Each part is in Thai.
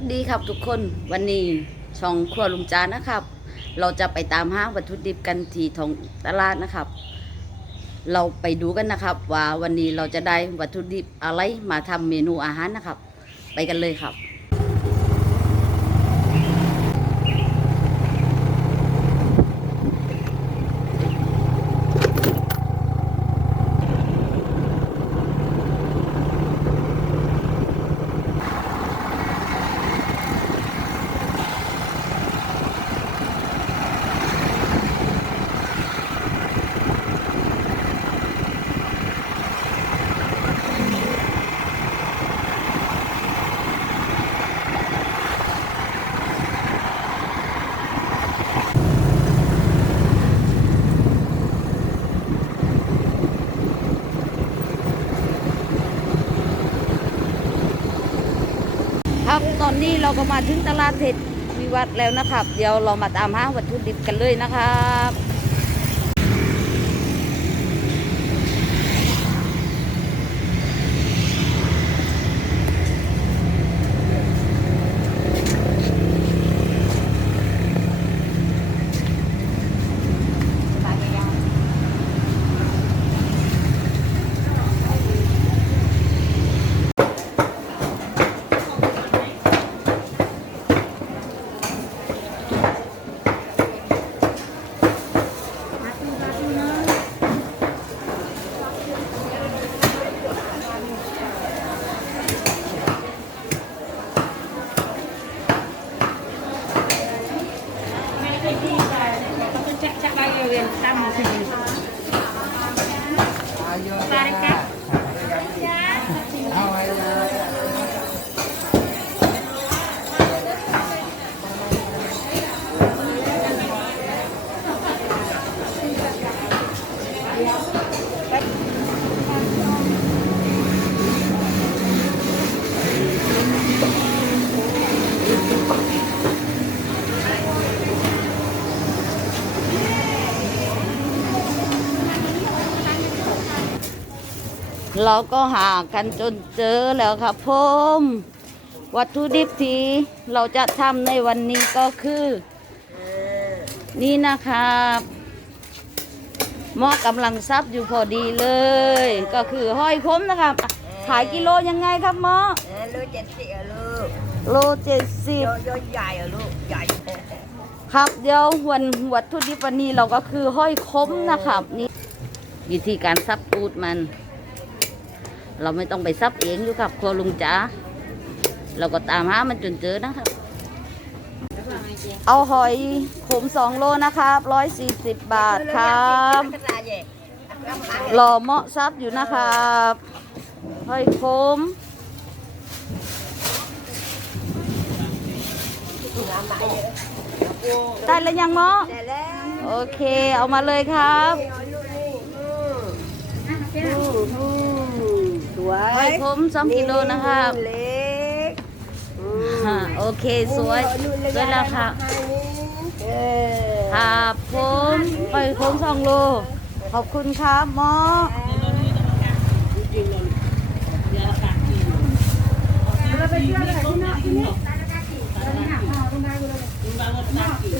วัสดีครับทุกคนวันนี้ช่องครัวลุงจานนะครับ เราจะไปตามหาวัตถุดิบกันที่ทองตลาดนะครับ เราไปดูกันนะครับ ว่าวันนี้เราจะได้วัตถุดิบอะไรมาทำเมนูอาหารนะครับ ไปกันเลยครับ ตอนนี้เราก็มาถึงตลาดเทศวิวัฒน์แล้วนะครับ เดี๋ยวเรามาตามหาวัตถุดิบกันเลยนะครับ เราก็หากันจนเจอแล้วครับผมวัตถุดิบที่เราจะทำในวันนี้ก็คือ นี่นะครับหม้อกำลังซับอยู่พอดีเลย ก็คือห้อยคมนะครับขายกิโลยังไงครับหม้อเออลูกเจ็ดสิบอะลูกโลเจ็ดสิบโยโยใหญ่อะลูกใหญ่ครับเดี๋ยววันวัตถุดิบวันนี้เราก็คือห้อยคมนะครับนี่วิธีการซับตูดมัน เราไม่ต้องไปซับเองอยู่กับครัวลุงจ๋าเราก็ตามหามันจนเจอนะครับ เอาหอยขมสองโลนะครับร้อยสี่สิบบาทครับหญ่อเหมาะซับอยู่นะครับหอยขมได้แล้วยังเหมาะโอเค เอามาเลยครับ สวยหอยขมสองกิโลนะครับเล็กอืมอ่าโอเคสวยเอาลูกสวยแล้วครับเออครับผมหอยขมสองโล ขอบคุณครับหมอ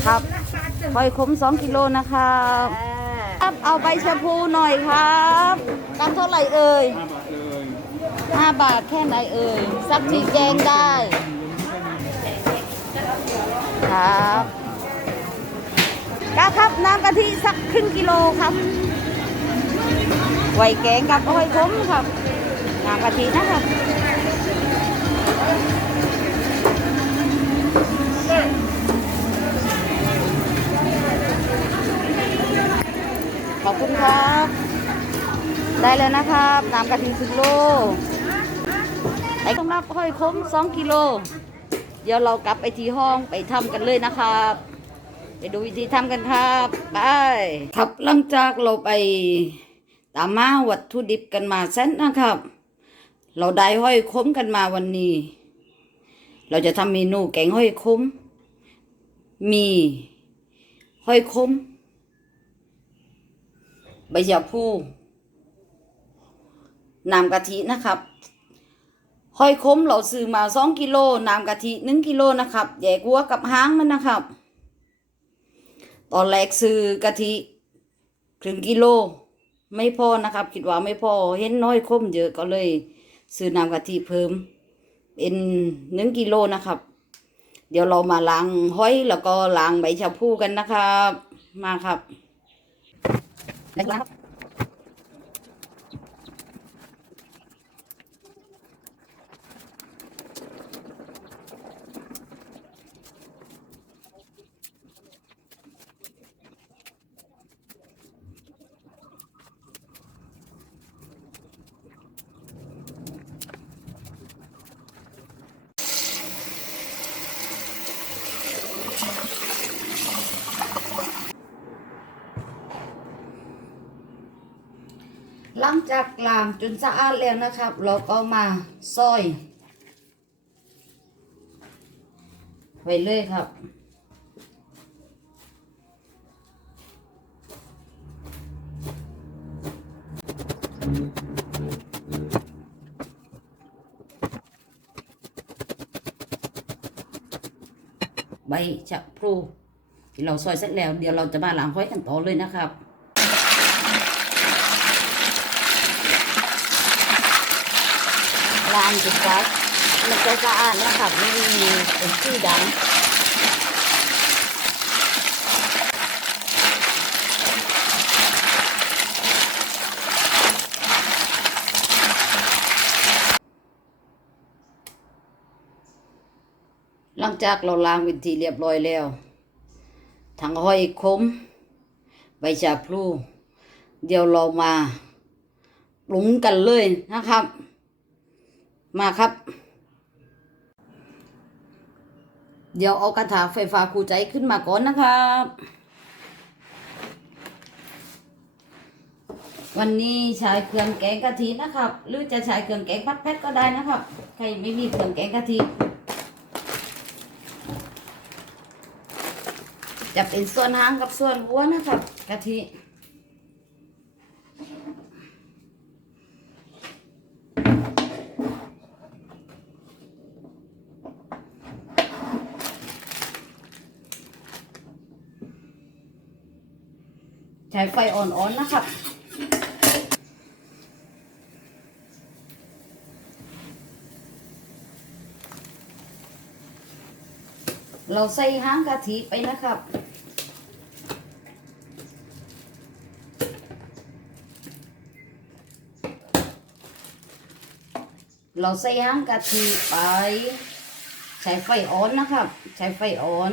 ครับหอยขมสองกิโลนะครับอ่าครับเอาใบชะพูหน่อยครับกันเท่าไหร่เอ่ย ห้าบาทแค่ไหนเอ่ยสักทีแจงได้ครับกาครับน้ำกะทิสักครึ่งกิโลครับไวแกงกับอ้อยขมครับน้ำกะทินะครับขอบคุณครับ ได้แล้วนะครับน้ำกะทิสิบโล ไอ้สำหรับห้อยคมสองกิโล เดี๋ยวเรากลับไปที่ห้องไปทำกันเลยนะครับ ไปดูวิธีทำกันครับไปครับหลังจากเราไปตามมาวัตถุดิบกันมาเส้นนะครับ เราได้ห้อยคมกันมาวันนี้ เราจะทำเมนูแกงห้อยคมมีห้อยคมใบยาพูน้ำกะทินะครับ หอยขมเราซื้อมาสองกิโลน้ำกะทิหนึ่งกิโลนะครับแยกหัวกับหางมันนะครับ ตอนแรกซื้อกะทิครึ่งกิโล ไม่พอนะครับ คิดว่าไม่พอเห็นน้อยคมเยอะก็เลย ซื้อน้ำกะทิเพิ่ม เป็นหนึ่งกิโลนะครับ เดี๋ยวเรามาล้างห้อยแล้วก็ล้างใบชะพูกันนะครับ มาครับ ลังจากล้างจนสะอาดแล้วนะครับ เราก็มาซอย ไว้เลยครับใบชะพลูที่เราซอยเสร็จแล้ว เดี๋ยวเราจะมาล้างห้อยกันต่อเลยนะครับ ร้านจุดจัดมันจะสะอาดนะครับไม่มีเป็นชื่อดังหลังจากเราล้างเป็นทีเรียบร้อยแล้วทั้งห้อยคม ใบชาพลู เดี๋ยวเรามาปรุงกันเลยนะครับ มาครับ เดี๋ยวเอากระถาไฟฟ้าคู่ใจขึ้นมาก่อนนะครับ วันนี้ใช้เครื่องแกงกะทินะครับ หรือจะใช้เครื่องแกงพัดเพชรก็ได้นะครับ ใครไม่มีเครื่องแกงกะทิจะเป็นส่วนหางกับส่วนหัวนะครับกะทิ ใช้ไฟอ่อนๆนะครับ เราใส่หางกะทิไปนะครับเราใส่หางกะทิไป ใช้ไฟอ่อนนะครับ ใช้ไฟอ่อน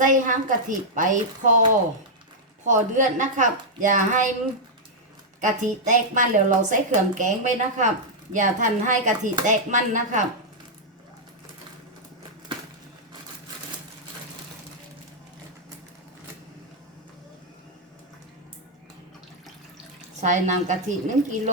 ใส่หางกะทิไปพอ พอเดือดนะครับ อย่าให้กะทิแตกมันเดี๋ยวเราใส่เครื่องแกงไปนะครับ อย่าทันให้กะทิแตกมันนะครับใส่น้ำกะทิหนึ่งกิโล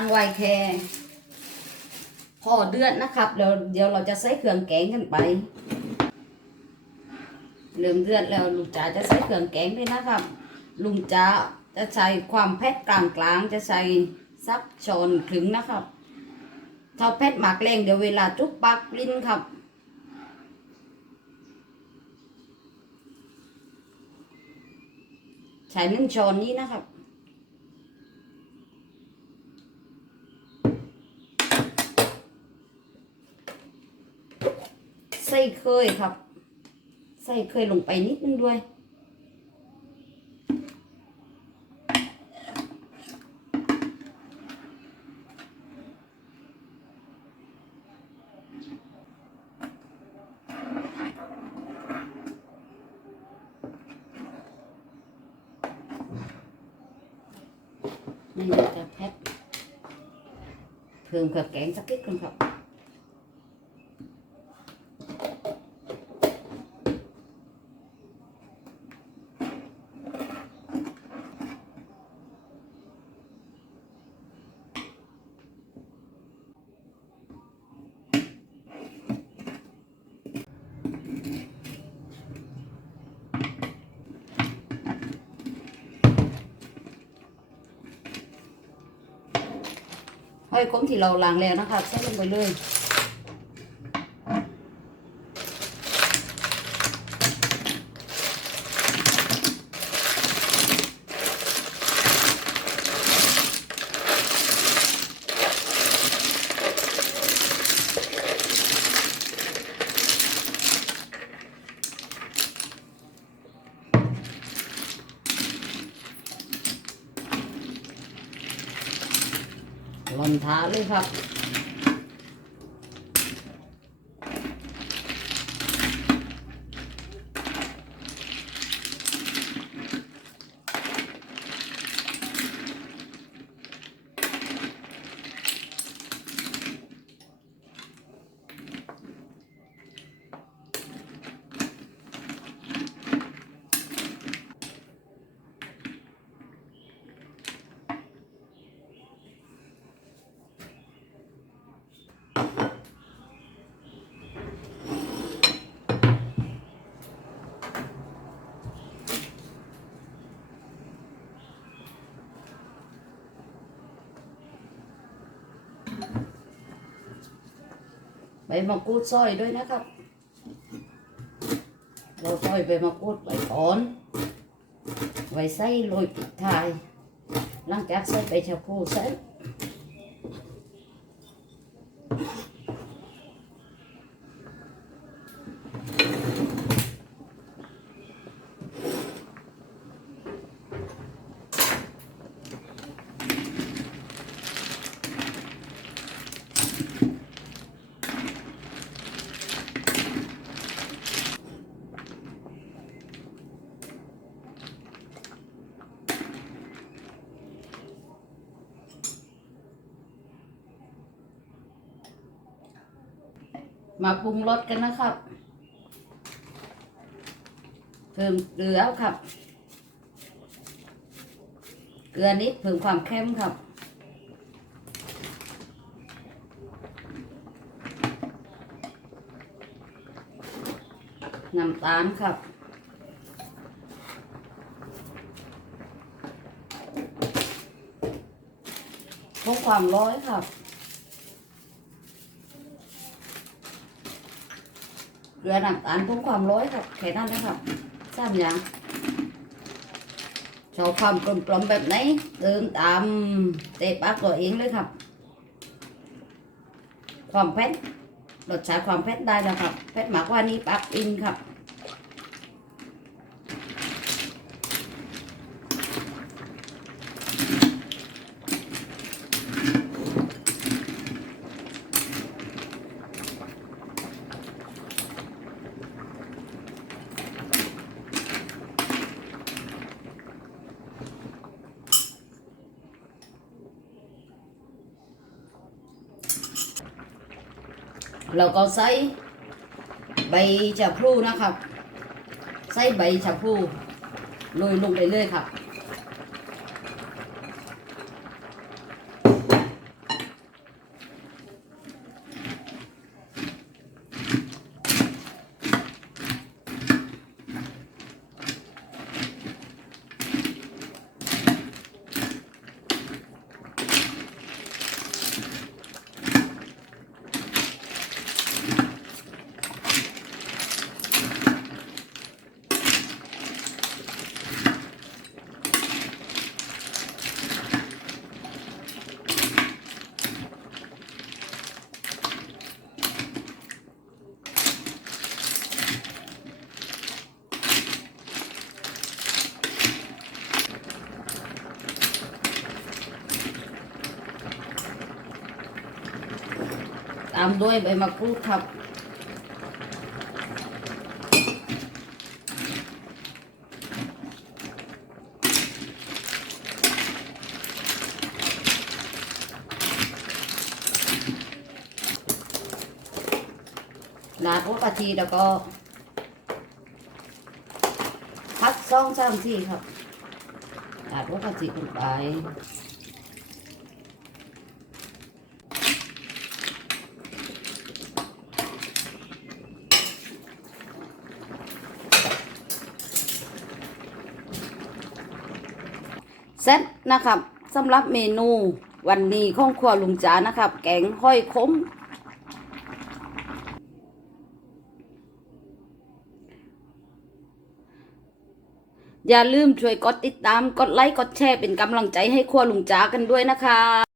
ตั้งไว้แค่พอเดือดนะครับเดี๋ยวเดี๋ยวเราจะใส่เครื่องแกงกันไปเริ่มเดือดแล้วลุงจ๋าจะใส่เครื่องแกงไปนะครับ ลุงจ๋าจะใช้ความเผ็ดกลางกลางจะใส่ซับช้อนถึงนะครับถ้าเผ็ดหมักแรงเดี๋ยวเวลาจุกปักลิ้นครับใช้หนึ่งช้อนนี้นะครับ ใส่เคยครับ ใส่เคยลงไปนิดนึงด้วย นี่จะแพ็คเพิ่มเครื่องแกงสักนิดนึงครับ อยขมที่เราล้างแล้วนะคะใส่ลงไปเลย ลอนท้าเลยครับ ใบมะกรูดซอยด้วยนะครับ เราซอยใบมะกรูดใบอ่อน ไว้ใส่โรยพริกไทยหลังจากใส่ใบชะพูใส่ มาปรุงรสกันนะครับ เพิ่มเกลือครับ เกลือนิดเพิ่มความเค็มครับน้ำตาลครับพวกความร้อยครับ เกลือน้ำตาลพวกความร้อยครับแค่นั้นนะครับสามอย่างชอบความกลมกลมแบบไหนเติมตามเตะปากตัวเองเลยครับ ความเผ็ดรสชาติความเผ็ดได้แล้วครับเผ็ดมากกว่านี้ปักอินครับ เราก็ใส่ใบชะพลูนะครับ ใส่ใบชะพลูโรยลงไปเลยครับ ด้วยใบมะกรูดครับลาดหัวกะทิแล้วก็พัดซองสามสี่ครับลาดหัวกะทิลงไป เซตนะครับสำหรับเมนูวันนี้ของครัวลุงจ๋านะครับ แกงห้อยขมอย่าลืมช่วยกดติดตาม กดไลค์ กดแชร์เป็นกำลังใจให้ครัวลุงจ๋ากันด้วยนะคะ